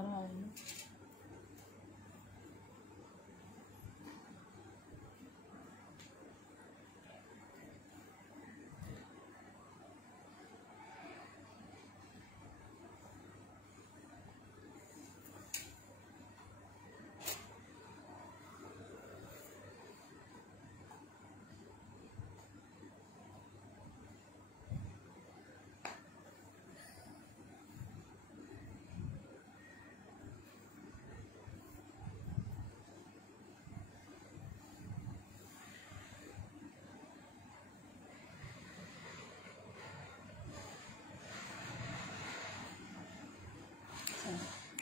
रहा है।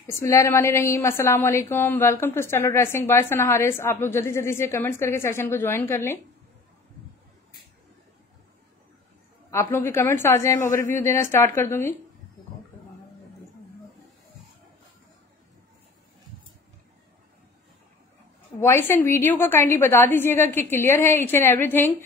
बिस्मिल्लाहिर्रहमानिर्रहीम, अस्सलाम वालेकुम, welcome to style dressing by Sana Haris. आप लोग जल्दी जल्दी से कमेंट्स करके सेशन को ज्वाइन कर लें। आप लोगों के कमेंट्स आ जाए, मैं ओवरव्यू देना स्टार्ट कर दूंगी। वॉइस एंड वीडियो का काइंडली बता दीजिएगा कि क्लियर है ईच एंड एवरीथिंग।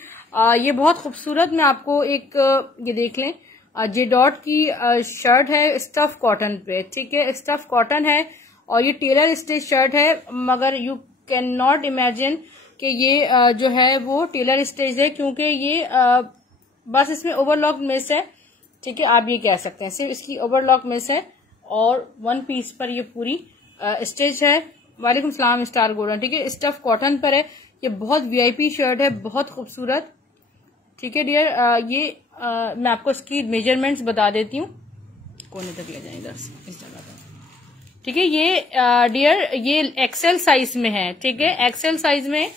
ये बहुत खूबसूरत, मैं आपको एक ये देख लें, जे डॉट की शर्ट है स्टफ कॉटन पे, ठीक है, स्टफ कॉटन है और ये टेलर स्टिच शर्ट है, मगर यू कैन नॉट इमेजिन कि ये जो है वो टेलर स्टिच है, क्योंकि ये बस इसमें ओवरलॉक मिस है, ठीक है, आप ये कह सकते हैं सिर्फ इसकी ओवरलॉक मिस है और वन पीस पर ये पूरी स्टिच है। वालेकुम सलाम स्टार गोल्डन, ठीक है, स्टफ कॉटन पर है, ये बहुत वीआईपी शर्ट है, बहुत खूबसूरत, ठीक है डियर। ये मैं आपको इसकी मेजरमेंट्स बता देती हूँ, कोने तक ले जाए इधर से इस जगह पर, ठीक है। ये डियर ये एक्सेल साइज में है, ठीक है, एक्सेल साइज में,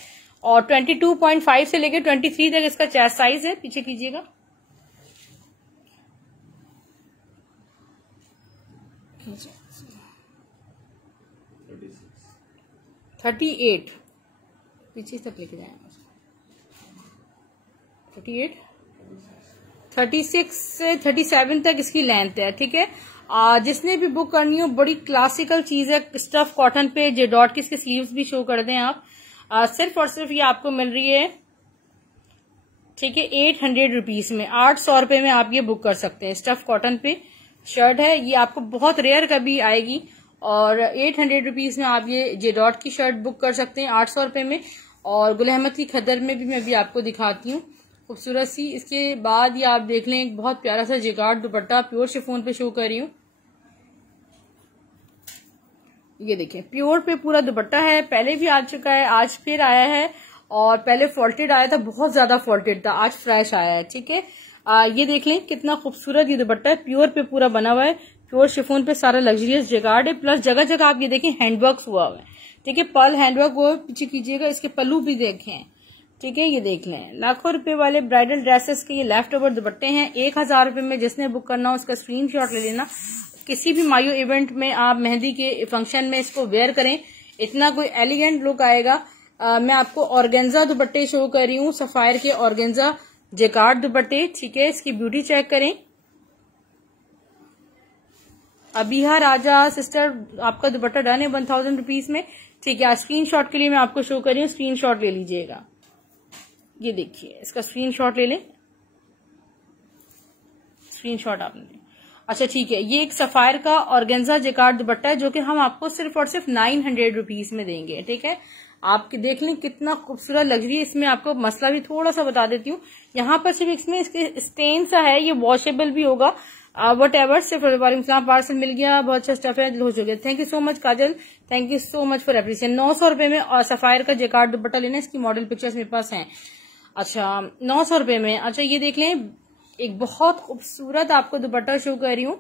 और 22.5 से लेकर 23 तक इसका चेस्ट साइज है। पीछे कीजिएगा, थर्टी 38 पीछे तक लेके जाए, 38 36 से 37 तक इसकी लेंथ है, ठीक है। जिसने भी बुक करनी हो, बड़ी क्लासिकल चीज है, स्टफ कॉटन पे जे डॉट की इसके स्लीव्स भी शो कर दें आप। सिर्फ और सिर्फ ये आपको मिल रही है, ठीक है, 800 रुपीज में, 800 रुपए में आप ये बुक कर सकते हैं। स्टफ कॉटन पे शर्ट है, ये आपको बहुत रेयर कभी आएगी और 800 रुपीज में आप ये जे डॉट की शर्ट बुक कर सकते हैं 800 रुपए में। और गुल अहमद की खदर में भी मैं अभी आपको दिखाती हूँ खूबसूरत सी। इसके बाद ये आप देख लें, एक बहुत प्यारा सा जिगार्ड दुपट्टा प्योर शिफॉन पे शो कर रही हूँ, ये देखें, प्योर पे पूरा दुपट्टा है, पहले भी आ चुका है, आज फिर आया है, और पहले फॉल्टेड आया था, बहुत ज्यादा फॉल्टेड था, आज फ्रेश आया है, ठीक है। ये देख लें कितना खूबसूरत ये दुपट्टा है, प्योर पे पूरा बना हुआ है, प्योर शिफॉन पे सारा लग्जरियस जिगार्ड है, प्लस जगह जगह आप ये देखें हैंडवर्क हुआ हुआ है, ठीक है, पर्ल हैंडवर्क हुआ, पीछे कीजिएगा, इसके पल्लू भी देखें, ठीक है, ये देख लें। लाखों रुपए वाले ब्राइडल ड्रेसेस के ये लेफ्ट ओवर दुपट्टे हैं, 1000 रुपए में। जिसने बुक करना हो उसका स्क्रीनशॉट ले लेना, किसी भी मायो इवेंट में आप मेहंदी के फंक्शन में इसको वेयर करें, इतना कोई एलिगेंट लुक आएगा। मैं आपको ऑर्गेन्जा दुपट्टे शो कर रही हूँ, सफायर के ऑर्गेन्जा जेकार्ड दुपट्टे, ठीक है, इसकी ब्यूटी चेक करें। अबिहा राजा सिस्टर, आपका दुपट्टा डन है 1000 रुपीज में, ठीक है। स्क्रीनशॉट के लिए मैं आपको शो कर रही हूँ, स्क्रीनशॉट ले लीजिएगा, ये देखिए, इसका स्क्रीनशॉट ले लें, स्क्रीनशॉट आपने, अच्छा ठीक है। ये एक सफायर का ऑर्गेन्जा जेकार्ड दुपट्टा है, जो कि हम आपको सिर्फ और सिर्फ 900 रुपीज में देंगे, ठीक है। आप देख लें कितना खूबसूरत लग्जरी। इसमें आपको मसला भी थोड़ा सा बता देती हूँ, यहाँ पर सिर्फ इसमें इसके स्टेन सा है, ये वॉशेबल भी होगा, वट एवर। सिर्फ पार्सल मिल गया, बहुत अच्छा स्टफ है, हो चुके। Thank you so much Kajal, thank you so much for appreciation. 900 रुपए में और सफायर का जेकार्ड दुपट्टा लेना, इसकी मॉडल पिक्चर्स मेरे पास हैं। अच्छा 900 रुपए में। अच्छा ये देख लें, एक बहुत खूबसूरत आपको दुपट्टा शो कर रही हूँ,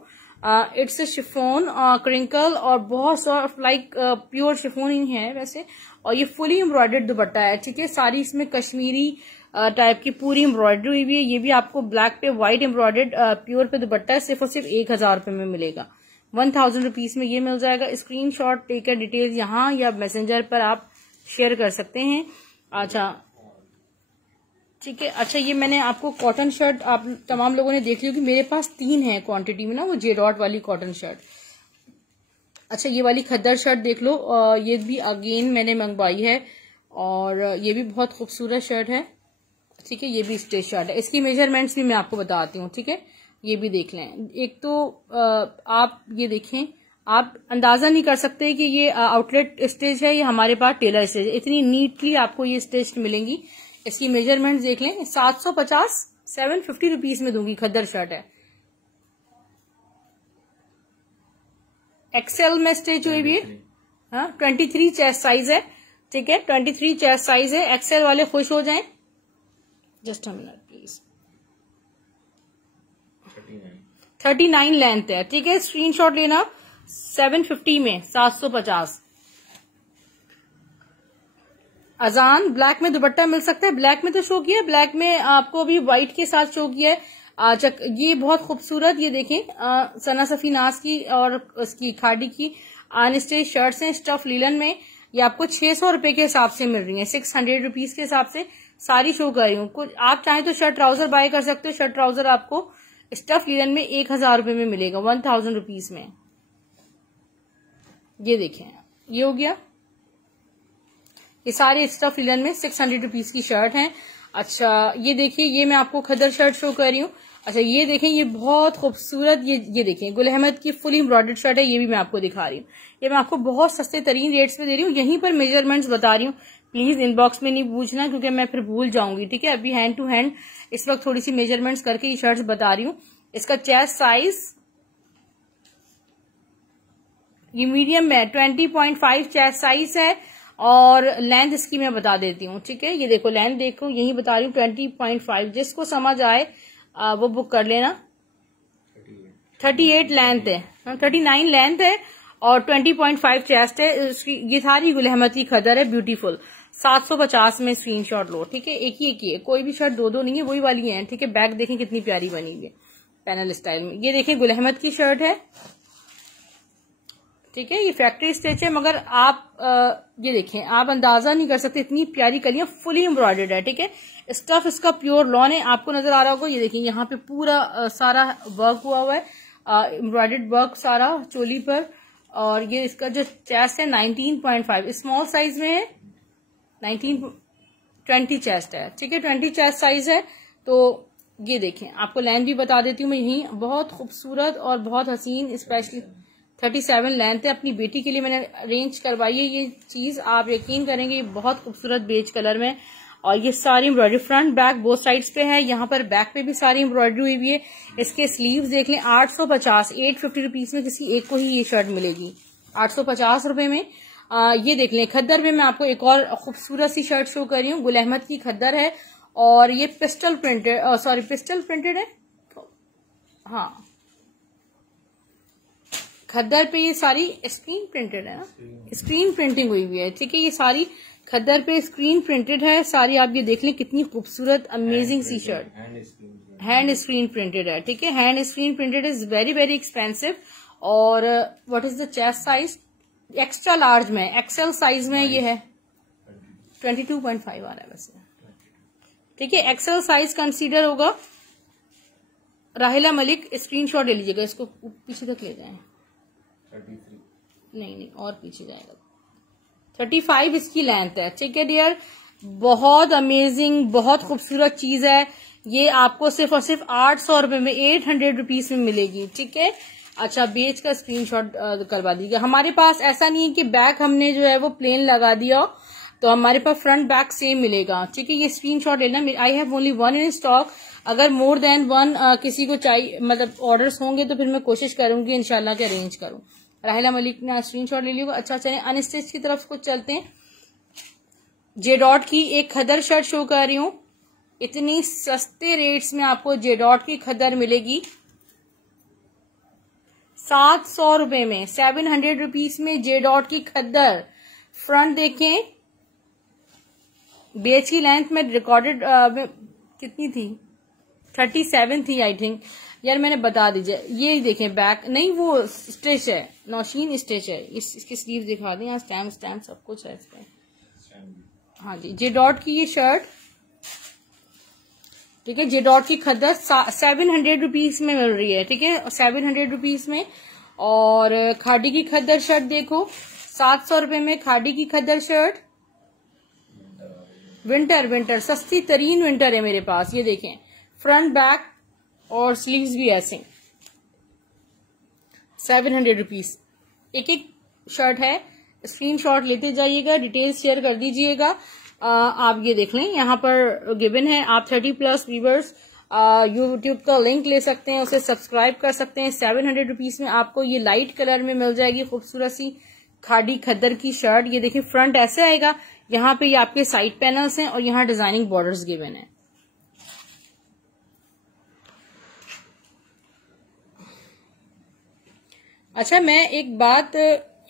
इट्स ए शिफॉन क्रिंकल और बहुत सॉफ्ट लाइक प्योर शिफॉन ही है वैसे, और ये फुली एम्ब्रॉयडर्ड दुपट्टा है, ठीक है। सारी इसमें कश्मीरी टाइप की पूरी एम्ब्रॉयडरी हुई भी है। ये भी आपको ब्लैक पे व्हाइट एम्ब्रॉयडर्ड प्योर पे दुपट्टा है, सिर्फ और सिर्फ 1000 रुपए में मिलेगा, 1000 रुपीज में ये मिल जाएगा। स्क्रीनशॉट लेकर डिटेल यहाँ या मैसेंजर पर आप शेयर कर सकते हैं। अच्छा ठीक है। अच्छा ये मैंने आपको कॉटन शर्ट आप तमाम लोगों ने देख ली होगी, मेरे पास 3 है क्वांटिटी में ना, वो जे डॉट वाली कॉटन शर्ट। अच्छा ये वाली खद्दर शर्ट देख लो, ये भी अगेन मैंने मंगवाई है और ये भी बहुत खूबसूरत शर्ट है, ठीक है। ये भी स्ट्रेच शर्ट है, इसकी मेजरमेंट्स भी मैं आपको बताती हूँ, ठीक है। ये भी देख लें। एक तो आप ये देखें, आप अंदाजा नहीं कर सकते कि ये आउटलेट स्टिच है, ये हमारे पास टेलर स्टिच है। इतनी नीटली आपको ये स्टिच मिलेंगी। इसकी मेजरमेंट देख लें, 750 750 रुपीज में दूंगी। खद्दर शर्ट है, एक्सेल में स्टिच हुई भी है। हाँ, 23 चेस्ट साइज है, ठीक है, 23 चेस्ट साइज है। एक्सेल वाले खुश हो जाएं। Just a minute please. 39 length है, ठीक है, स्क्रीनशॉट लेना। 750 में 750। अजान ब्लैक में दुपट्टा मिल सकता है। ब्लैक में तो शो किया है, ब्लैक में आपको अभी व्हाइट के साथ शो किया है। ये बहुत खूबसूरत, ये देखें, सना सफी नाज की और उसकी खाड़ी की अनस्टिच शर्ट्स हैं स्टफ लीलन में। ये आपको 600 रुपए के हिसाब से मिल रही है, 600 रुपीज के हिसाब से सारी शो कर रही हूँ। कुछ आप चाहें तो शर्ट ट्राउजर बाय कर सकते हो। शर्ट ट्राउजर आपको स्टफ लीलन में 1000 रुपए में मिलेगा, 1000 रुपीज में। ये देखें, ये हो गया। ये सारे स्टफ लीलन में 600 रुपीज की शर्ट है। अच्छा, ये देखिए, ये मैं आपको खद्दर शर्ट शो कर रही हूँ। अच्छा, ये देखें, ये बहुत खूबसूरत, ये देखें, गुल अहमद की फुल एम्ब्रॉयडर्ड शर्ट है। ये भी मैं आपको दिखा रही हूँ। ये मैं आपको बहुत सस्ते तरीन रेट्स पे दे रही हूँ। यहीं पर मेजरमेंट्स बता रही हूँ, प्लीज इनबॉक्स में नहीं पूछना क्योंकि मैं फिर भूल जाऊंगी, ठीक है। अभी हैंड टू हैंड इस वक्त थोड़ी सी मेजरमेंट्स करके ये शर्ट्स बता रही हूँ। इसका चेस्ट साइज ये मीडियम में 20.5 चेस्ट साइज है और लेंथ इसकी मैं बता देती हूँ, ठीक है। ये देखो, लेंथ देखो, यही बता रही हूँ 20.5। जिसको समझ आए वो बुक कर लेना। 38 लेंथ है, 39 लेंथ है और 20.5 चेस्ट है। ये सारी गुल अहमद की खदर है, ब्यूटीफुल। 750 में स्क्रीनशॉट लो, ठीक है। एक ही है, कोई भी शर्ट दो नहीं है, वही वाली है, ठीक है। बैक देखें कितनी प्यारी बनी हुई है पैनल स्टाइल में। ये देखें, गुल अहमद की शर्ट है, ठीक है। ये फैक्ट्री स्टिच है, मगर आप ये देखें, आप अंदाजा नहीं कर सकते, इतनी प्यारी कलियां, फुली एम्ब्रॉयडर्ड है, ठीक है। स्टफ इसका प्योर लॉन है, आपको नजर आ रहा होगा। ये देखिए, यहाँ पे पूरा सारा वर्क हुआ हुआ है, एम्ब्रॉयडर्ड वर्क सारा चोली पर। और ये इसका जो चेस्ट है 19.5 स्मॉल साइज में है, 20 चेस्ट है, ठीक है, 20 चेस्ट साइज है। तो ये देखें, आपको लेंथ भी बता देती हूँ मैं यहीं, बहुत खूबसूरत और बहुत हसीन, स्पेशली 37 लेंथ है। अपनी बेटी के लिए मैंने अरेंज करवाई है ये चीज, आप यकीन करेंगे, ये बहुत खूबसूरत बेज कलर में। और ये सारी embroidery front back both sides पे है। यहाँ पर बैक पे भी सारी एम्ब्रॉयडरी हुई हुई है। इसके स्लीव्स देख लें, 850 850 रुपीज में किसी एक को ही ये शर्ट मिलेगी, 850 रुपए में। ये देख लें, खद्दर में मैं आपको एक और खूबसूरत सी शर्ट शो कर रही हूँ। गुल अहमद की खद्दर है और ये पिस्टल प्रिंटेड है, हाँ, खद्दर पे ये सारी स्क्रीन प्रिंटेड है ना, स्क्रीन प्रिंटिंग हुई हुई है, ठीक है। ये सारी खद्दर पे स्क्रीन प्रिंटेड है सारी। आप ये देख लें कितनी खूबसूरत अमेजिंग सी शर्ट, हैंड स्क्रीन प्रिंटेड है, ठीक है। Hand screen printed is very very expensive. और what is the chest size? Extra large में, एक्सेल साइज में ये है 22.5 आ रहा है वैसे, ठीक है। एक्सेल साइज कंसीडर होगा। राहिला मलिक स्क्रीनशॉट ले लीजिएगा, इसको पीछे तक ले जाएं, 33 नहीं और पीछे जाएगा। 35 इसकी लेंथ है, ठीक है डियर। बहुत अमेजिंग, बहुत खूबसूरत चीज है। ये आपको सिर्फ और सिर्फ 800 रुपए में, 800 रुपीज में मिलेगी, ठीक है। अच्छा, बेच का स्क्रीनशॉट करवा दीजिए। हमारे पास ऐसा नहीं है कि बैक हमने जो है वो प्लेन लगा दिया, तो हमारे पास फ्रंट बैक सेम मिलेगा, ठीक है। ये स्क्रीनशॉट लेना। I have only 1 in stock. अगर मोर देन 1 किसी को चाहिए, मतलब ऑर्डर्स होंगे, तो फिर मैं कोशिश करूंगी इंशाल्लाह के अरेंज करूं। राहिला मलिक ने स्क्रीनशॉट ले लिया। अच्छा, चलिए अनस्टिच की तरफ कुछ चलते हैं। जे डॉट की एक खदर शर्ट शो कर रही हूं। इतनी सस्ते रेट्स में आपको जे डॉट की खदर मिलेगी 700 रुपए में, 700 रुपीज में जे डॉट की खद्दर। फ्रंट देखें, बेच की लेंथ में रिकॉर्डेड कितनी थी, 37 थी आई थिंक। यार मैंने बता दीजिए, ये देखें बैक नहीं, वो स्टिच है, नौशीन स्टिच है। इसकी स्लीव दिखा दें, यहाँ स्टैम्प सब कुछ है इसमें। हाँ जी, जे डॉट की ये शर्ट, ठीक है। जे डॉट की खद्दर 700 रुपीज में मिल रही है, ठीक है, 700 रुपीज में। और खादी की खद्दर शर्ट देखो, 700 रुपए में खादी की खद्दर शर्ट। विंटर सस्ती तरीन विंटर है मेरे पास। ये देखें, फ्रंट बैक और स्लीव्स भी ऐसे, 700 रुपीज। एक एक शर्ट है, स्क्रीनशॉट लेते जाइएगा, डिटेल्स शेयर कर दीजिएगा। आप ये देख लें, यहाँ पर गिवन है, आप 30+ व्यूवर्स यूट्यूब का लिंक ले सकते हैं, उसे सब्सक्राइब कर सकते हैं। 700 रुपीज में आपको ये लाइट कलर में मिल जाएगी खूबसूरत सी खादी खद्दर की शर्ट। ये देखिए फ्रंट ऐसे आएगा, यहाँ पे ये आपके साइड पैनल्स हैं और यहाँ डिजाइनिंग बॉर्डर्स गिवन है। अच्छा, मैं एक बात,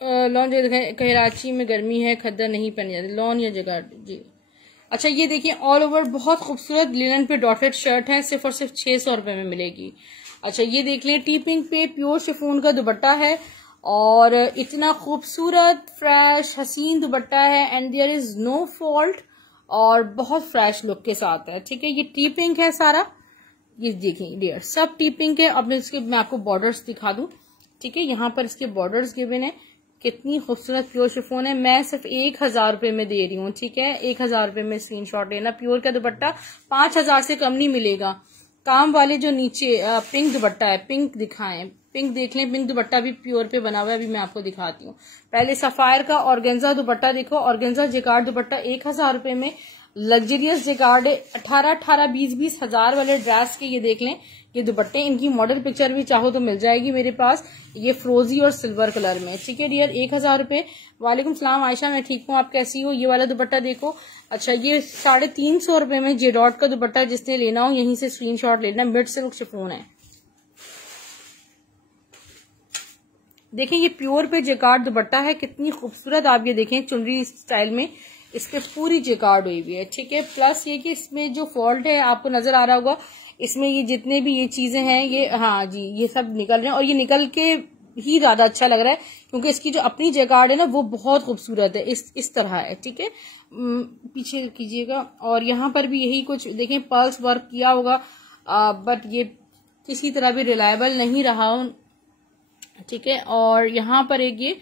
लॉन कराची में गर्मी है, खद्दर नहीं पहनी जाती, लॉन या जगह जी। अच्छा, ये देखिए ऑल ओवर बहुत खूबसूरत लिनन पे डॉटेड शर्ट है, सिर्फ और सिर्फ 600 रुपए में मिलेगी। अच्छा, ये देख लें, टी पिंक पे प्योर शिफॉन का दुपट्टा है और इतना खूबसूरत फ्रेश हसीन दुपट्टा है, and there is no fault और बहुत फ्रेश लुक के साथ है। ठीक है, ये टी पिंक है सारा, ये देखें डियर, सब टी पिंक है। अब इसके मैं आपको बॉर्डर्स दिखा दूं। ठीक है, यहाँ पर इसके बॉर्डर्स गिवन है, कितनी खूबसूरत प्योर शिफॉन है। मैं सिर्फ 1000 रुपए में दे रही हूँ। ठीक है, 1000 रुपए में स्क्रीनशॉट लेना। प्योर का दुपट्टा 5000 से कम नहीं मिलेगा। काम वाले जो नीचे पिंक दुपट्टा है, पिंक दिखाएं, पिंक देख लें, पिंक दुपट्टा भी प्योर पे बना हुआ है, अभी मैं आपको दिखाती हूँ। पहले सफायर का ऑर्गेन्जा दुपट्टा देखो, ऑर्गेन्जा जिकार्ड दुपट्टा 1000 रुपए में, लग्जरियस जिकार्ड 18-20 हजार वाले ड्रेस के ये देख लें, ये दुपट्टे, इनकी मॉडल पिक्चर भी चाहो तो मिल जाएगी मेरे पास, ये फ्रोजी और सिल्वर कलर में। ठीक है डियर, 1000 रुपए। वालेकुम सलाम आयशा, मैं ठीक हूँ, आप कैसी हो? ये वाला दुपट्टा देखो। अच्छा, ये 350 रुपए में जे डॉट का दुपट्टा, जिसने लेना हो यहीं से स्क्रीनशॉट लेना, मिड सिल्क शिफॉन है। देखें, ये प्योर पे जेकार्ड दुपट्टा है, कितनी खूबसूरत, आप ये देखें चुनरी स्टाइल में इस पे पूरी जेकार्ड हुई हुई है। ठीक है, प्लस ये कि इसमें जो फॉल्ट है आपको नजर आ रहा होगा, इसमें ये जितने भी ये चीजें हैं, ये हाँ जी, ये सब निकल रहे हैं और ये निकल के ही ज्यादा अच्छा लग रहा है, क्योंकि इसकी जो अपनी जेकार्ड है ना वो बहुत खूबसूरत है, इस तरह है। ठीक है, पीछे कीजिएगा, और यहाँ पर भी यही कुछ देखें, पर्ल्स वर्क किया होगा, बट ये किसी तरह भी रिलायबल नहीं रहा। ठीक है, और यहाँ पर एक ये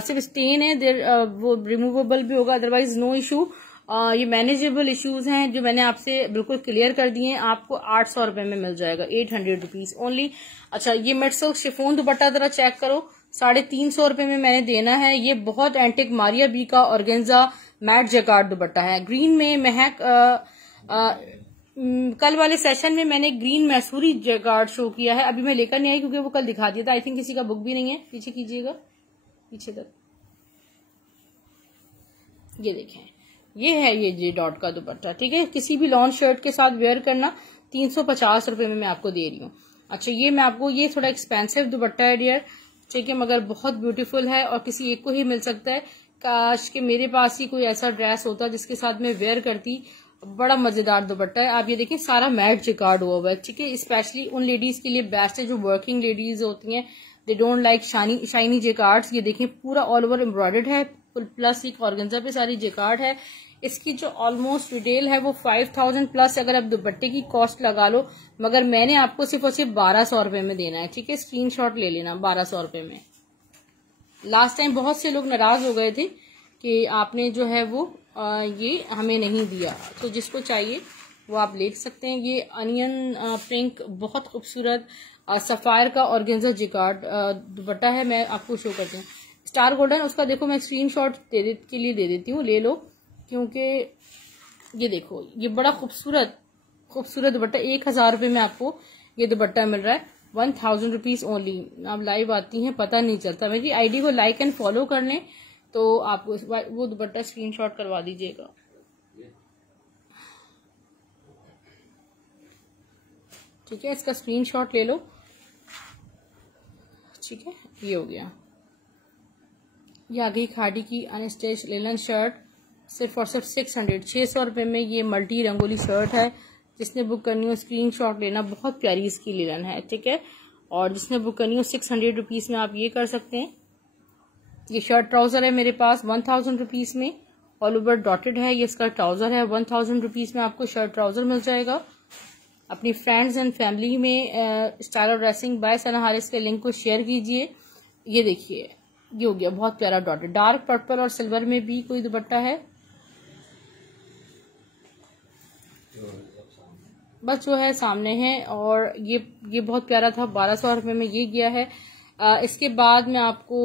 सिर्फ स्टेन है, देर वो रिमूवेबल भी होगा, अदरवाइज नो इशू। ये मैनेजेबल इश्यूज हैं जो मैंने आपसे बिल्कुल क्लियर कर दिए हैं। आपको 800 रुपए में मिल जाएगा, 800 रुपीज ओनली। अच्छा, ये मिड सिल्क शिफॉन दुपट्टा जरा चेक करो, 350 रुपए में मैंने देना है। ये बहुत एंटिक मारिया बी का ऑर्गेन्जा मैट जैकार्ड दुपट्टा है, ग्रीन में। महक कल वाले सेशन में मैंने ग्रीन मैसूरी जैकार्ड शो किया है, अभी मैं लेकर नहीं आई क्योंकि वो कल दिखा दिया था। आई थिंक किसी का बुक भी नहीं है, पीछे कीजिएगा, पीछे तक, ये देखें, ये है ये जे डॉट का दुपट्टा। ठीक है, किसी भी लॉन्ग शर्ट के साथ वेयर करना, 350 रुपए में मैं आपको दे रही हूँ। अच्छा, ये मैं आपको, ये थोड़ा एक्सपेंसिव दुपट्टा है डियर, ठीक है, मगर बहुत ब्यूटीफुल है और किसी एक को ही मिल सकता है। काश कि मेरे पास ही कोई ऐसा ड्रेस होता जिसके साथ मैं वेयर करती, बड़ा मजेदार दुपट्टा है। आप ये देखिए, सारा मैट जिकार्ड हुआ है। ठीक है, स्पेशली उन लेडीज के लिए बेस्ट है जो वर्किंग लेडीज होती हैं, they don't like shiny Jacquards. ये देखिए, पूरा ऑल ओवर एम्ब्रॉयडर्ड है, प्लस एक ऑर्गेन्जा पे सारी जेकार्ड है। इसकी जो ऑलमोस्ट रिटेल है वो 5000 प्लस, अगर आप दुपट्टे की कॉस्ट लगा लो, मगर मैंने आपको सिर्फ और सिर्फ 1200 रुपए में देना है। ठीक है, स्क्रीनशॉट ले लेना, 1200 रुपए में। लास्ट टाइम बहुत से लोग नाराज हो गए थे कि आपने जो है वो ये हमें नहीं दिया, तो जिसको चाहिए वो आप ले सकते हैं। ये अनियन पिंक बहुत खूबसूरत सफायर का ऑर्गेन्जा जिकार्ड दुपट्टा है, मैं आपको शो करती हूँ। स्टार गोल्डन, उसका देखो मैं स्क्रीनशॉट के लिए दे देती हूँ, ले लो, क्योंकि ये देखो, ये बड़ा खूबसूरत दुपट्टा, 1000 रुपए में आपको ये दुपट्टा मिल रहा है, 1000 रुपीज ओनली। आप लाइव आती हैं, पता नहीं चलता। मेरी आईडी को लाइक एंड फॉलो कर लें तो आपको वो दुपट्टा स्क्रीनशॉट करवा दीजिएगा। ठीक है, इसका स्क्रीनशॉट ले लो। ठीक है, ये हो गया। ये आ गई खादी की अनस्टिच लिनन शर्ट, सिर्फ और सिर्फ 600 रुपए में। ये मल्टी रंगोली शर्ट है, जिसने बुक करनी हो स्क्रीनशॉट लेना, बहुत प्यारी इसकी लिनन है। ठीक है, और जिसने बुक करनी हो 600 रुपीज में आप ये कर सकते हैं। ये शर्ट ट्राउजर है मेरे पास 1000 रुपीज में, ऑल ओवर डॉटेड है। ये इसका ट्राउजर है, 1000 रुपीज में आपको शर्ट ट्राउजर मिल जाएगा। अपनी फ्रेंड्स एंड फैमिली में style of dressing by Sana Haris के लिंक को शेयर कीजिए। ये देखिए, ये हो गया बहुत प्यारा डॉटेड, डार्क पर्पल और सिल्वर में भी कोई दुपट्टा है, बस जो है सामने है। और ये बहुत प्यारा था, 1200 रुपए में ये गया है। इसके बाद मैं आपको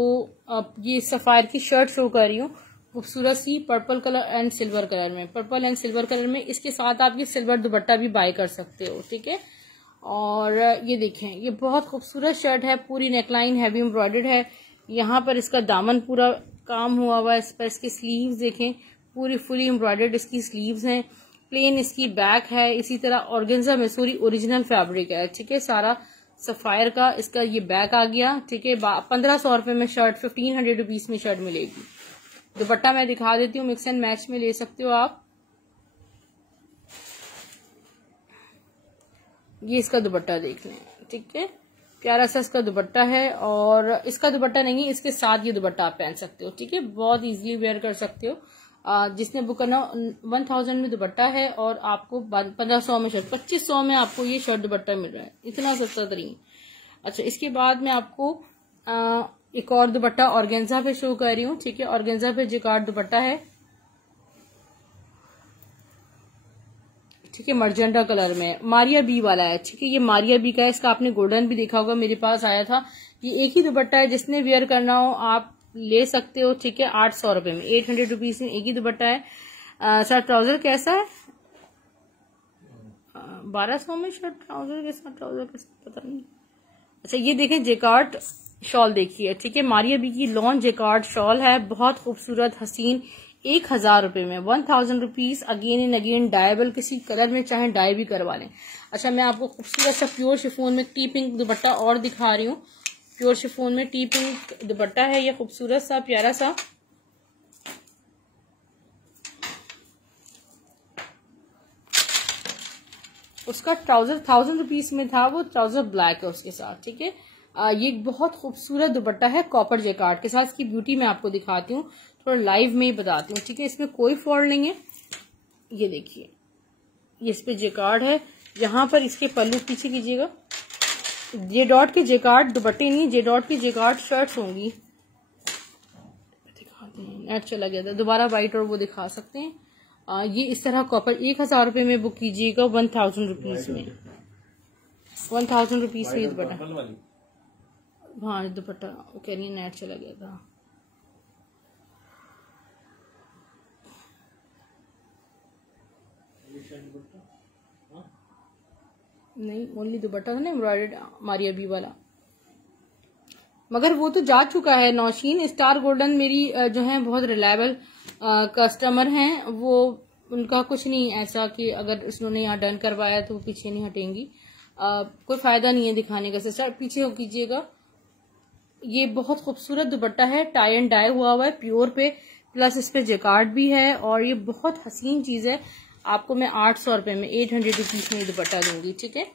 ये सफायर की शर्ट शो कर रही हूँ, खूबसूरत सी purple colour and silver colour में, पर्पल एंड सिल्वर कलर में। इसके साथ आप ये सिल्वर दुपट्टा भी बाय कर सकते हो, ठीक है। और ये देखें, ये बहुत खूबसूरत शर्ट है, पूरी नेकलाइन हैवी एम्ब्रॉयडर्ड है। यहाँ पर इसका दामन पूरा काम हुआ हुआ है, इस पर इसकी स्लीव्स देखें, पूरी फुली एम्ब्रॉयडर्ड इसकी स्लीव्स हैं। प्लेन इसकी बैक है, इसी तरह ऑर्गेन्जा मैसूरी ओरिजिनल फैब्रिक है, ठीक है। सारा सफायर का इसका ये बैक आ गया, ठीक है। 1500 रुपए में शर्ट, 1500 रुपीज में शर्ट मिलेगी। दुपट्टा मैं दिखा देती हूँ, मिक्स एंड मैच में ले सकते हो आप। ये इसका दुपट्टा देख लें, ठीक है, प्यारा सा इसका दुपट्टा है। और इसका दुपट्टा नहीं, इसके साथ ये दुपट्टा आप पहन सकते हो, ठीक है, बहुत इजीली वेयर कर सकते हो। जिसने बुक करना 1000 में दुपट्टा है और आपको 1500 में शर्ट, 2500 में आपको ये शर्ट दुपट्टा मिल रहा है, इतना सस्ता तरीन। अच्छा, इसके बाद मैं आपको एक और दुपट्टा ऑर्गेन्जा पे शो कर रही हूँ, ठीक है। ऑर्गेन्जा पे जिकार्ड दुपट्टा है, ठीक है, मर्जेंटा कलर में, मारिया बी वाला है, ठीक है। ये मारिया बी का है, इसका आपने गोल्डन भी देखा होगा, मेरे पास आया था। ये एक ही दुपट्टा है, जिसने वेयर करना हो आप ले सकते हो, ठीक है। 800 रुपए में, 800 रुपीज में एक ही दुपट्टा है। सर ट्राउजर कैसा है? 1200 में शर्ट, ट्राउजर के साथ ट्राउजर कैसा पता नहीं। अच्छा, ये देखें जेकार्ड शॉल देखिए, ठीक है, मारिया बी की लॉन जेकार्ड शॉल है, बहुत खूबसूरत हसीन, 1000 रुपए में, 1000 rupees. Again and again dyeable, किसी कलर में चाहे डाई भी करवा लें। अच्छा, मैं आपको खूबसूरत सा प्योर शिफोन में टी पिंक दुपट्टा और दिखा रही हूँ। प्योर शिफोन में टी पिंक दुपट्टा है, ये खूबसूरत सा प्यारा सा। उसका ट्राउजर 1000 रुपीज में था, वो ट्राउजर ब्लैक है उसके साथ, ठीक है। ये बहुत खूबसूरत दुपट्टा है कॉपर जेकार्ड के साथ। इसकी ब्यूटी मैं आपको दिखाती हूँ, थोड़ा लाइव में ही बताती हूँ, ठीक है। इसमें कोई फॉल्ट नहीं है, ये देखिए, ये इस पे जेकार्ड है। यहाँ पर इसके पल्लू पीछे कीजिएगा, जे डॉट के जेकार्ड दुपट्टे नहीं, जे डॉट की जेकार्ड शर्ट्स होंगी। दिखाते हैं, नेट चला गया था, दोबारा वाइट और वो दिखा सकते हैं। ये इस तरह कॉपर 1000 रुपए में बुक कीजिएगा, 1000 रुपीज में, 1000 रुपीज में दुपट्टा। हाँ, दुपट्टा वो कह रही है नेट चला गया था। नहीं, ओनली दुपट्टा था ना एम्ब्रॉयडर्ड मारिया बी वाला, मगर वो तो जा चुका है। नौशीन स्टार गोल्डन मेरी जो है बहुत रिलायबल कस्टमर हैं, वो उनका कुछ नहीं ऐसा कि अगर उन्होंने यहाँ डन करवाया तो वो पीछे नहीं हटेंगी। कोई फायदा नहीं है दिखाने का। सिस्टर पीछे हो कीजिएगा। ये बहुत खूबसूरत दुपट्टा है, टाई एंड डाई हुआ हुआ है प्योर पे, प्लस इस पे जेकार्ड भी है और ये बहुत हसीन चीज है। आपको मैं 800 रुपए में, 800 रुपीज में दुपट्टा दूंगी, ठीक है।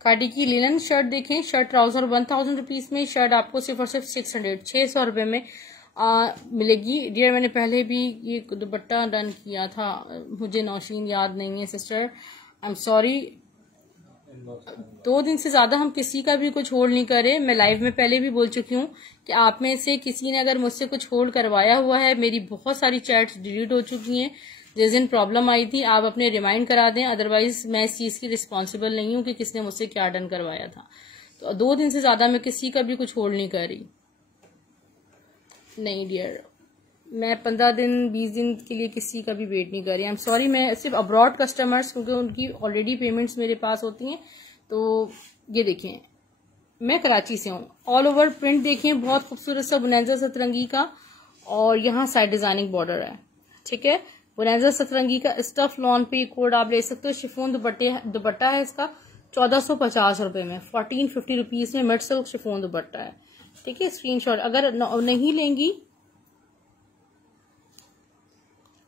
खादी की लिनन शर्ट देखें, शर्ट ट्राउजर 1000 रुपीज में, शर्ट आपको सिर्फ और सिर्फ 600 रुपए में मिलेगी। डियर, मैंने पहले भी ये दुपट्टा डन किया था, मुझे नौशीन याद नहीं है सिस्टर, आई एम सॉरी। 2 दिन से ज्यादा हम किसी का भी कुछ होल्ड नहीं करे। मैं लाइव में पहले भी बोल चुकी हूँ कि आप में से किसी ने अगर मुझसे कुछ होल्ड करवाया हुआ है, मेरी बहुत सारी चैट्स डिलीट हो चुकी हैं। जिस दिन प्रॉब्लम आई थी आप अपने रिमाइंड करा दें, अदरवाइज मैं इस चीज की रिस्पॉन्सिबल नहीं हूँ कि किसने मुझसे क्या डन करवाया था। तो 2 दिन से ज्यादा मैं किसी का भी कुछ होल्ड नहीं कर रही। नहीं डियर, मैं 15 दिन 20 दिन के लिए किसी का भी वेट नहीं कर रही। I am sorry. मैं सिर्फ अब्रॉड कस्टमर्स, क्योंकि उनकी ऑलरेडी पेमेंट्स मेरे पास होती हैं। तो ये देखें, मैं कराची से हूँ। ऑल ओवर प्रिंट देखें, बहुत खूबसूरत सा बुनैजा सतरंगी का, और यहाँ साइड डिजाइनिंग बॉर्डर है, ठीक है। बुनैजा सतरंगी का स्टफ लॉन पे कोड आप ले सकते हो। शिफोन दुपट्टा है इसका 1450 रुपए में, 1450 रुपीज में मिड सिल्क शिफोन दुपट्टा है, ठीक है। स्क्रीनशॉट अगर नहीं लेंगी,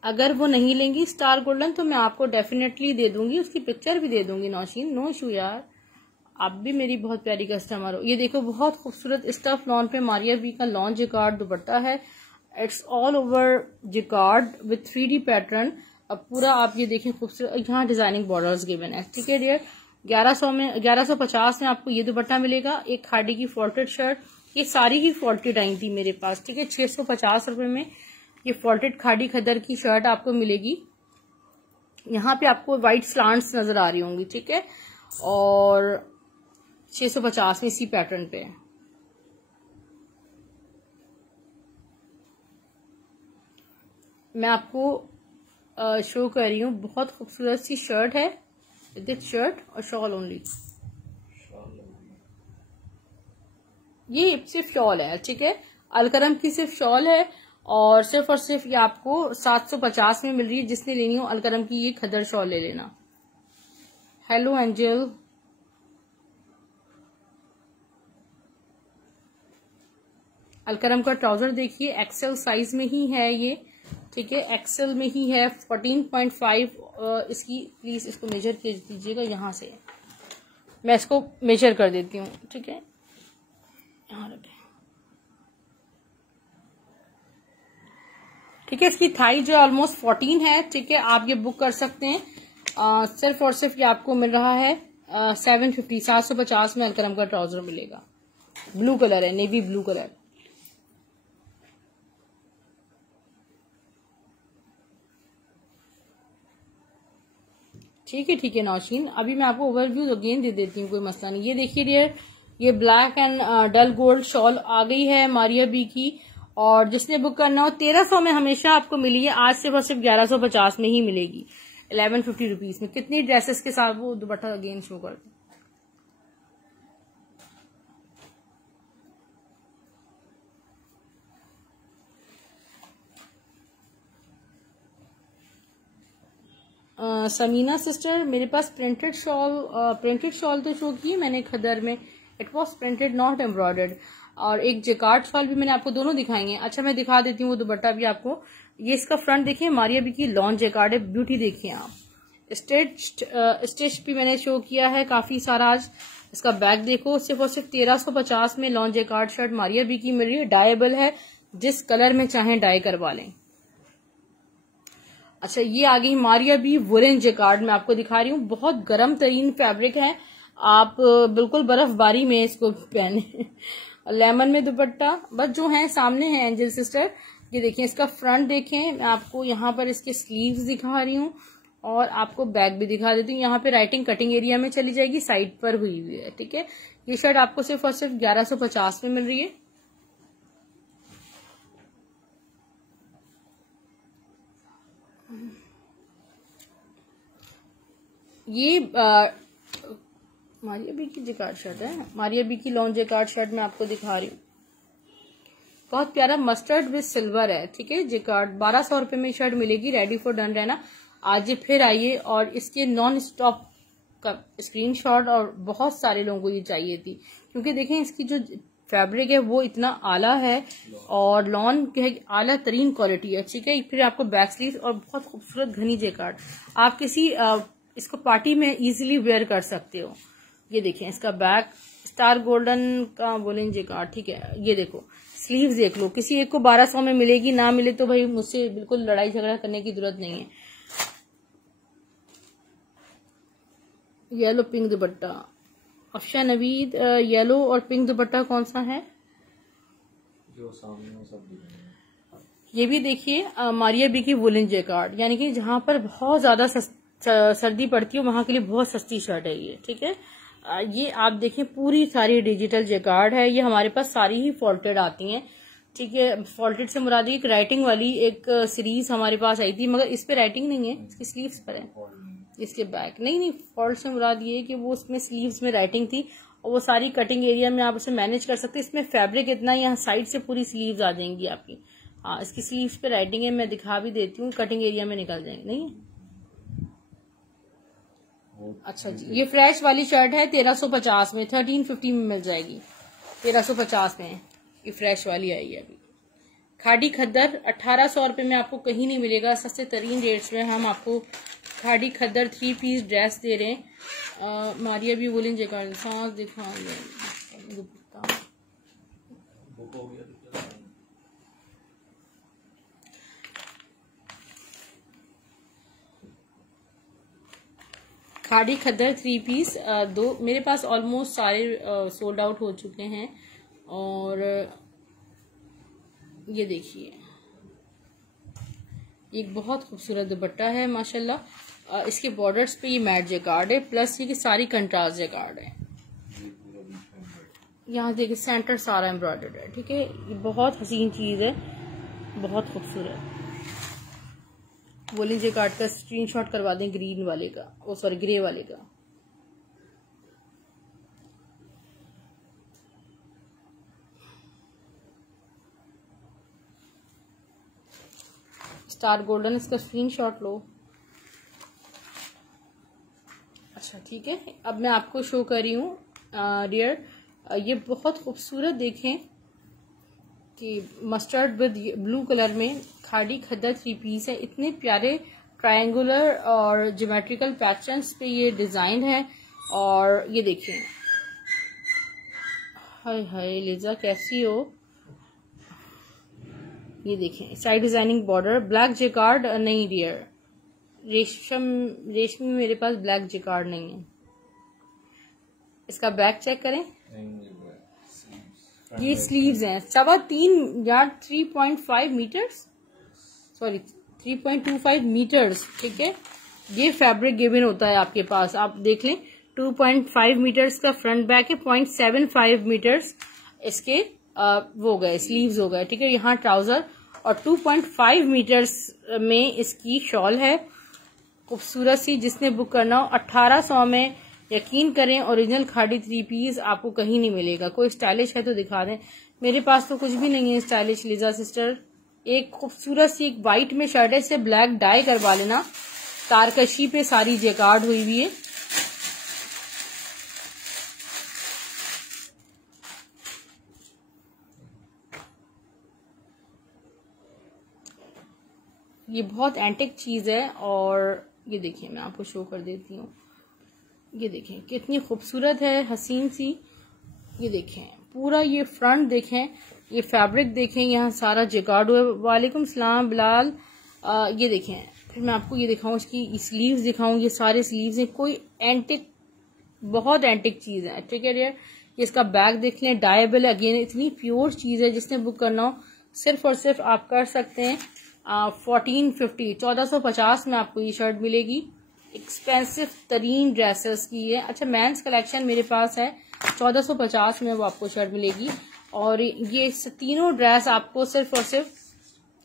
अगर वो नहीं लेंगी स्टार गोल्डन, तो मैं आपको डेफिनेटली दे दूंगी, उसकी पिक्चर भी दे दूंगी नौशीन, नो इशू यार, आप भी मेरी बहुत प्यारी कस्टमर हो। ये देखो, बहुत खूबसूरत स्टफ लॉन पे मारिया बी का लॉन जिकार्ड दुपट्टा है। It's all over jacquard with 3D pattern. अब पूरा आप ये देखें खूबसूरत, यहाँ डिजाइनिंग बॉर्डर्स गिवन है, ठीक है डियर। 1150 में आपको ये दुपट्टा मिलेगा। एक खादी की फॉल्टेड शर्ट, ये सारी ही फॉल्टेड आई थी मेरे पास, ठीक है। 650 रुपए में ये फॉल्टेड खादी खदर की शर्ट आपको मिलेगी। यहाँ पे आपको व्हाइट स्लांट्स नजर आ रही होंगी, ठीक है। और 650 में इसी पैटर्न पे है। मैं आपको शो कर रही हूँ, बहुत खूबसूरत सी शर्ट है विद शर्ट और शॉल ओनली। ये सिर्फ शॉल है, ठीक है, अलकरम की सिर्फ शॉल है और सिर्फ ये आपको 750 में मिल रही है। जिसने लेनी हो अलकरम की ये खदर शॉल ले लेना। हेलो एंजल, अलकरम का ट्राउजर देखिए, एक्सेल साइज में ही है ये, ठीक है, एक्सेल में ही है, 14.5 इसकी। प्लीज इसको मेजर कर दीजिएगा, यहाँ से मैं इसको मेजर कर देती हूँ, ठीक है, यहाँ रखें, ठीक है। इसकी थाई जो ऑलमोस्ट 14 है, ठीक है, आप ये बुक कर सकते हैं। सिर्फ और सिर्फ ये आपको मिल रहा है 750, 750 में अलकरम का ट्राउजर मिलेगा। ब्लू कलर है, नेवी ब्लू कलर। ठीक है नौशीन, अभी मैं आपको ओवरव्यू अगेन दे देती हूँ, कोई मसला नहीं। ये देखिए डियर, ये black and dull gold shawl आ गई है मारिया बी की, और जिसने बुक करना हो 1300 में हमेशा आपको मिली है, आज से सिर्फ 1150 में ही मिलेगी, 1150 रुपीज में। कितनी ड्रेसेस के साथ वो दुपट्टा अगेन शो कर दो। समीना सिस्टर, मेरे पास प्रिंटेड शॉल तो शो की है मैंने खदर में, it was printed not embroidered, और एक जेकार्ड शॉल भी मैंने आपको दोनों दिखाएंगे। अच्छा मैं दिखा देती हूँ वो दुपट्टा भी आपको। ये इसका फ्रंट देखिए, मारिया बी की लॉन जेकार्ड है, ब्यूटी देखिए आप। स्टिच भी मैंने शो किया है काफी सारा आज। इसका बैक देखो, सिर्फ और सिर्फ 1350 में lawn jacquard shirt Maria B की मिल रही है। डायबल है, जिस कलर में चाहें डाई करवा लें। अच्छा ये आ गई मारिया बी वुलन जेकार्ड, मैं आपको दिखा रही हूँ, बहुत गर्म तरीन फैब्रिक है, आप बिल्कुल बर्फबारी में इसको पहने। लेमन में दुपट्टा, बस जो है सामने है एंजल सिस्टर। ये देखिए इसका फ्रंट देखें, मैं आपको यहाँ पर इसके स्लीव्स दिखा रही हूँ और आपको बैक भी दिखा देती हूँ। यहाँ पे राइटिंग कटिंग एरिया में चली जाएगी, साइड पर हुई हुई है, ठीक है। ये शर्ट आपको सिर्फ और सिर्फ 1150 में मिल रही है। ये मारिया बी की जेकार्ड शर्ट है, मारिया बी की लॉन्ग जेकार्ड शर्ट मैं आपको दिखा रही हूँ, बहुत प्यारा मस्टर्ड विद सिल्वर है, ठीक है। जेकार्ड 1200 रुपए में शर्ट मिलेगी, रेडी फॉर डन रहना। आज फिर आइए, और इसके नॉन स्टॉप का स्क्रीनशॉट, और बहुत सारे लोगों को ये चाहिए थी, क्योंकि देखें इसकी जो फैब्रिक है वो इतना आला है और लॉन के आला तरीन क्वालिटी है, ठीक है। फिर आपको बैक स्लीव और बहुत खूबसूरत घनी जेकार्ड, आप किसी इसको पार्टी में इजीली वेयर कर सकते हो। ये देखें इसका बैक स्टार गोल्डन का वुलन जेकार्ड, ठीक है। ये देखो स्लीव्स देख लो, किसी एक को 1200 में मिलेगी, ना मिले तो भाई मुझसे बिल्कुल लड़ाई झगड़ा करने की जरूरत नहीं है। येलो पिंक दुपट्टा, अफशा नवीद, येलो और पिंक दुपट्टा कौन सा है जो सामने सब? ये भी देखिए मारिया बी की वुलन जेकार्ड, यानी कि जहां पर बहुत ज्यादा सर्दी पड़ती है वहां के लिए बहुत सस्ती शर्ट है ये, ठीक है। ये आप देखें पूरी सारी डिजिटल जेकार्ड है, ये हमारे पास सारी ही फॉल्टेड आती हैं, ठीक है। फॉल्टेड से मुराद एक राइटिंग वाली एक सीरीज हमारे पास आई थी, मगर इस पे राइटिंग नहीं है, इसकी स्लीव्स पर है, इसके बैक नहीं, फॉल्ट से मुराद ये है कि वो उसमें स्लीव्स में राइटिंग थी, और वो सारी कटिंग एरिया में आप उसे मैनेज कर सकते हैं। इसमें फैब्रिक इतना, यहाँ साइड से पूरी स्लीव्स आ जाएंगी आपकी। हाँ इसकी स्लीव्स पे राइटिंग है, मैं दिखा भी देती हूँ, कटिंग एरिया में निकल जाएंगे, नहीं है। अच्छा जी, ये फ्रेश वाली शर्ट है 1350 में, 1350 में मिल जाएगी, 1350 में ये फ्रेश वाली आई है। अभी खाड़ी खद्दर 1800 रुपए में आपको कहीं नहीं मिलेगा, सस्ते तरीन रेट्स में हम आपको खाड़ी खद्दर 3 पीस ड्रेस दे रहे हैं। मारिया भी वुलन जेकार्ड, सांस दिखा दुपट्टा, खाड़ी खद्दर 3 पीस दो मेरे पास ऑलमोस्ट सारे सोल्ड आउट हो चुके हैं। और ये देखिए एक बहुत खूबसूरत दुपट्टा है माशाल्लाह। इसके बॉर्डर्स पे ये मैट जैकार्ड है, प्लस ये कि सारी कंट्रास्ट जैकार्ड है। यहाँ देखिए सेंटर सारा एम्ब्रॉयडर्ड है, ठीक है। ये बहुत हसीन चीज है, बहुत खूबसूरत। वोलिन जैकार्ड का स्क्रीनशॉट करवा दें ग्रीन वाले का, ओ सॉरी ग्रे वाले का। स्टार गोल्डन, इसका स्क्रीनशॉट लो। अच्छा ठीक है, अब मैं आपको शो कर रही हूँ डियर, ये बहुत खूबसूरत देखें कि मस्टर्ड विद ब्लू कलर में खाड़ी खद्दर 3 पीस है। इतने प्यारे ट्रायंगुलर और ज्योमेट्रिकल पैटर्न्स पे ये डिजाइन है। और ये देखिए, हाय हाय लिजा कैसी हो। ये देखें side designing border, black jacquard नहीं डियर, रेशमी मेरे पास ब्लैक जैकार्ड नहीं है। इसका बैक चेक करें, ये स्लीव्स हैं 3.25 यार्ड 3.5 मीटर्स, सॉरी 3.25 मीटर्स, ठीक है। ये फैब्रिक गिवन होता है आपके पास, आप देख लें 2.5 मीटर्स का फ्रंट बैक है, 0.75 मीटर्स इसके वो गए स्लीव्स हो गए, ठीक है। यहाँ ट्राउजर और 2.5 मीटर्स में इसकी शॉल है, खूबसूरत सी। जिसने बुक करना हो 1800 में, यकीन करें ओरिजिनल खाड़ी 3 पीस आपको कहीं नहीं मिलेगा। कोई स्टाइलिश है तो दिखा दें, मेरे पास तो कुछ भी नहीं है स्टाइलिश लिजा सिस्टर। एक खूबसूरत सी एक वाइट में शर्ट है, इसे ब्लैक डाई करवा लेना, तारकशी पे सारी जैकार्ड हुई हुई है। ये बहुत एंटिक चीज है। और ये देखिए मैं आपको शो कर देती हूँ, ये देखें कितनी खूबसूरत है, हसीन सी। ये देखें पूरा ये फ्रंट देखें, ये फैब्रिक देखें, यहाँ सारा जैकार्ड हुआ। वालेकुम सलाम बिलाल। ये देखें, फिर मैं आपको ये दिखाऊं, इसकी स्लीव्स दिखाऊं, ये सारे स्लीव्स हैं, कोई एंटिक, बहुत एंटिक चीज है, ठीक है डियर। इसका बैग देख लें, डायबल, अगेन इतनी प्योर चीज है। जिसने बुक करना हो सिर्फ और सिर्फ आप कर सकते हैं 1450 में आपको ये शर्ट मिलेगी। एक्सपेंसिव तरीन ड्रेसेस की है। अच्छा मेंस कलेक्शन मेरे पास है, 1450 में वो आपको शर्ट मिलेगी। और ये तीनों ड्रेस आपको सिर्फ और सिर्फ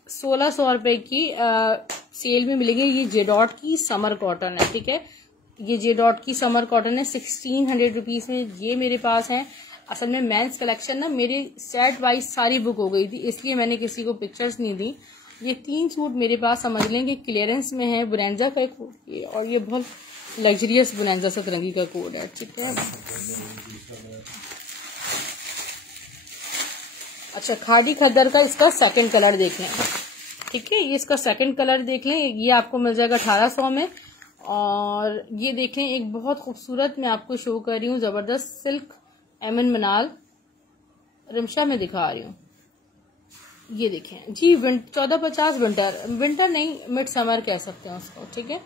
1600 रुपए की सेल में मिलेगी। ये जेडॉट की समर कॉटन है, ठीक है। ये जेडॉट की समर कॉटन है, 1600 रुपीज में ये मेरे पास है। असल में मेंस कलेक्शन ना मेरे सेट वाइज सारी बुक हो गई थी, इसलिए मैंने किसी को पिक्चर्स नहीं दी। ये 3 सूट मेरे पास समझ लें कि क्लियरेंस में है। बुनेंजा का कोड, और ये बहुत लग्जरियस बुनेंजा सतरंगी का कोड है, ठीक है। अच्छा खादी खद्दर का इसका सेकंड कलर देख लें, ठीक है। ये इसका सेकंड कलर देख लें, ये आपको मिल जाएगा 1800 में। और ये देखें एक बहुत खूबसूरत मैं आपको शो कर रही हूँ, जबरदस्त सिल्क एमन मनाल रिमशा में दिखा रही हूँ। ये देखें जी 1450 विंटर नहीं मिड समर कह सकते हैं उसको, ठीक है।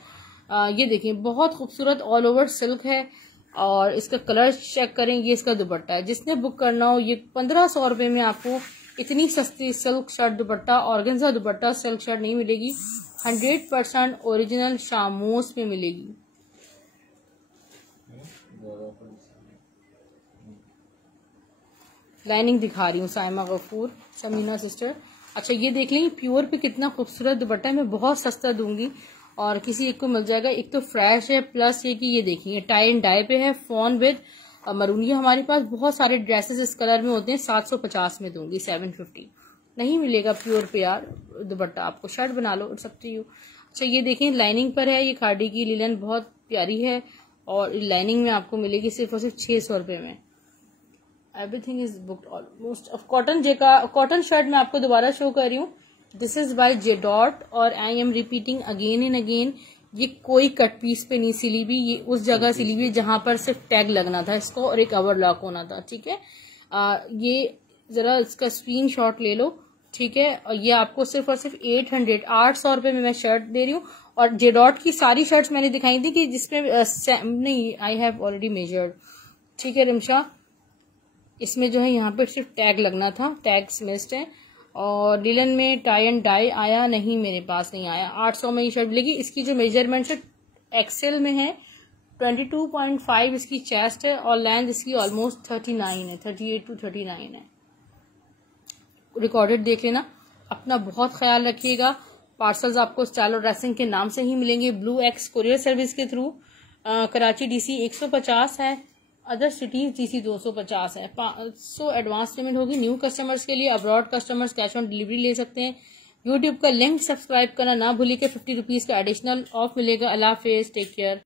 ये देखें बहुत खूबसूरत ऑल ओवर सिल्क है। और इसका कलर चेक करें, ये इसका दुपट्टा है। जिसने बुक करना हो ये 1500 रुपए में आपको इतनी सस्ती सिल्क शर्ट दुपट्टा, ऑर्गेन्जा दुपट्टा सिल्क शर्ट नहीं मिलेगी। 100% ओरिजिनल शामोस में मिलेगी। लाइनिंग दिखा रही हूँ साइमा गफूर, समीना सिस्टर। अच्छा ये देख लें प्योर पे कितना खूबसूरत दुपट्टा है, मैं बहुत सस्ता दूंगी और किसी एक को मिल जाएगा। एक तो फ्रेश है, प्लस ये कि ये देखिए टाई एंड डाई पे है, फॉन विद मरून। हमारे पास बहुत सारे ड्रेसेस इस कलर में होते हैं, 750 में दूंगी, 750 नहीं मिलेगा प्योर पे यार दुपट्टा। आपको शर्ट बना लो, इट्स अप टू यू। अच्छा ये देखें लाइनिंग पर है, ये खाड़ी की लिलन बहुत प्यारी है और लाइनिंग में आपको मिलेगी सिर्फ और सिर्फ 600 रुपए में। Everything is booked almost. Of cotton shirt मैं आपको दोबारा शो कर रही हूँ। This is by J dot और I am repeating again and again, ये कोई कट पीस पे नहीं सिली हुई, ये उस जगह सिली हुई जहां पर सिर्फ टैग लगना था इसको और एक ओवरलॉक होना था, ठीक है। ये जरा इसका स्क्रीनशॉट ले लो, ठीक है। और ये आपको सिर्फ और सिर्फ 800 रुपए में मैं शर्ट दे रही हूँ। और जे डॉट की सारी शर्ट्स मैंने दिखाई थी कि जिसमें नहीं आई हैव ऑलरेडी मेजर्ड, ठीक है रिमशा। इसमें जो है यहाँ पे सिर्फ टैग लगना था, टैग्स मिस्ड है। और लिलन में टाई एंड डाई आया नहीं, मेरे पास नहीं आया। 800 में ये शर्ट मिलेगी। इसकी जो मेजरमेंट है एक्सेल में है, 22.5 इसकी चेस्ट है और लेंथ इसकी ऑलमोस्ट 39 है, 38 to 39 है। रिकॉर्डेड देख लेना। अपना बहुत ख्याल रखिएगा। पार्सल्स आपको स्टाइल और ड्रेसिंग के नाम से ही मिलेंगे, ब्लू एक्स कोरियर सर्विस के थ्रू। कराची DC 150 है, अदर सिटीज DC 250 है। 500 एडवांस पेमेंट होगी न्यू कस्टमर्स के लिए। Abroad customers cash on delivery ले सकते हैं। यूट्यूब का लिंक सब्सक्राइब करना ना भूलिए कि 50 रुपीज का एडिशनल ऑफ मिलेगा। अल्लाह हाफिज, टेक केयर।